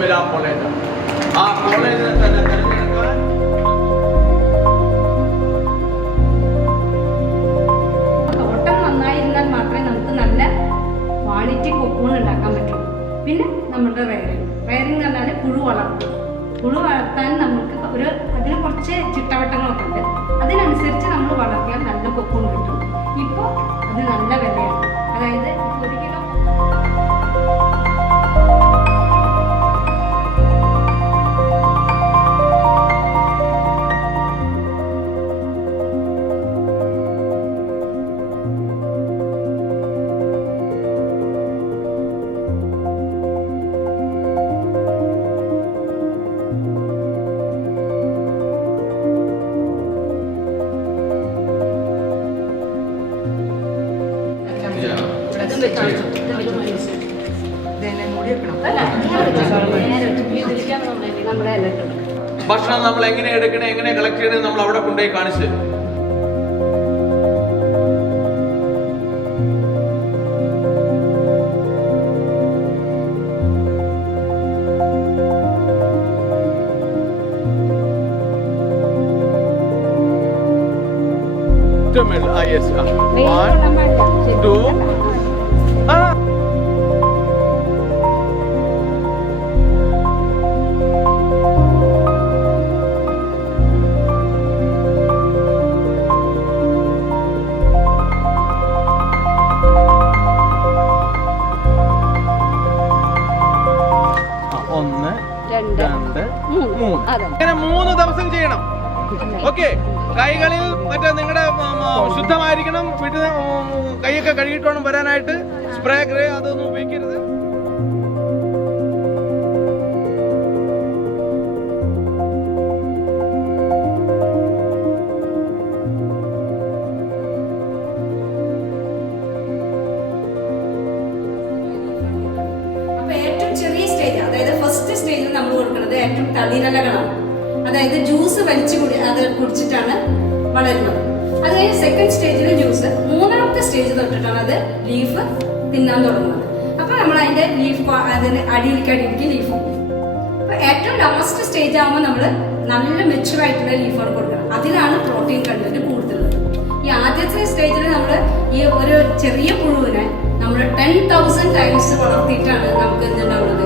വരാൻ കോളേജ്. ആ കോളേജിനെ തന്നെ തിരഞ്ഞെടുക്കാൻ തോട്ടം നന്നായിരുന്നാൽ മാത്രമേ നമുക്ക് നല്ല ക്വാളിറ്റി കൊക്കൂൺ ഉണ്ടാക്കാൻ പറ്റുള്ളൂ. പിന്നെ നമ്മുടെ റയറിങ് എന്ന് പറഞ്ഞാൽ പുഴു വളർത്താൻ നമുക്ക് അതിന് കുറച്ച് ചിട്ടവട്ടങ്ങളൊക്കെ ഉണ്ട്. അതിനനുസരിച്ച് നമ്മൾ വളർത്തിയാൽ നല്ല കൊക്കൂൺ കിട്ടും. ഇപ്പോൾ അത് നല്ല വിലയാണ്. അതായത് ഒരു കിലോ ഭക്ഷണം നമ്മൾ എങ്ങനെ എടുക്കണേ, എങ്ങനെ കളക്ട് ചെയ്യണേ നമ്മൾ അവിടെ കൊണ്ടുപോയി കാണിച്ചു തരും. ഇങ്ങനെ 3 ദിവസം ചെയ്യണം. ഓക്കെ, കൈകളിൽ മറ്റേ നിങ്ങളുടെ ശുദ്ധമായിരിക്കണം. വീട്ടിൽ കൈയൊക്കെ കഴുകിട്ടോണം വരാനായിട്ട്. സ്പ്രേ ഗ്രേ അതൊന്നും ഉപയോഗിക്കരുത്. നമ്മൾ കൊടുക്കുന്നത് ഏറ്റവും തളിരലകളാണ്. അതായത് ജ്യൂസ് അത് കുടിച്ചിട്ടാണ് വളരുന്നത്. അത് കഴിഞ്ഞ് സെക്കൻഡ് സ്റ്റേജിൽ ജ്യൂസ്, 3ാമത്തെ സ്റ്റേജ് തൊട്ടിട്ടാണ് അത് ലീഫ് തിന്നാൻ തുടങ്ങുന്നത്. അപ്പൊ നമ്മൾ അതിന്റെ ലീഫ് അതിന് അടിയിലേക്ക് ലീഫ് പോകും. അപ്പൊ ഏറ്റവും ലാസ്റ്റ് സ്റ്റേജ് ആകുമ്പോൾ നമ്മൾ നല്ല മെച്ചുവർ ആയിട്ടുള്ള ലീഫാണ് കൊടുക്കണം. അതിലാണ് പ്രോട്ടീൻ കണ്ടന്റ് കൂടുതലുള്ളത്. ഈ ആദ്യത്തെ സ്റ്റേജിൽ നമ്മൾ ഈ ഒരു ചെറിയ പുഴുവിനെ നമ്മൾ 10,000 ടൈംസ് വളർത്തിയിട്ടാണ് നമുക്ക് എന്തുണ്ടാവുന്നത്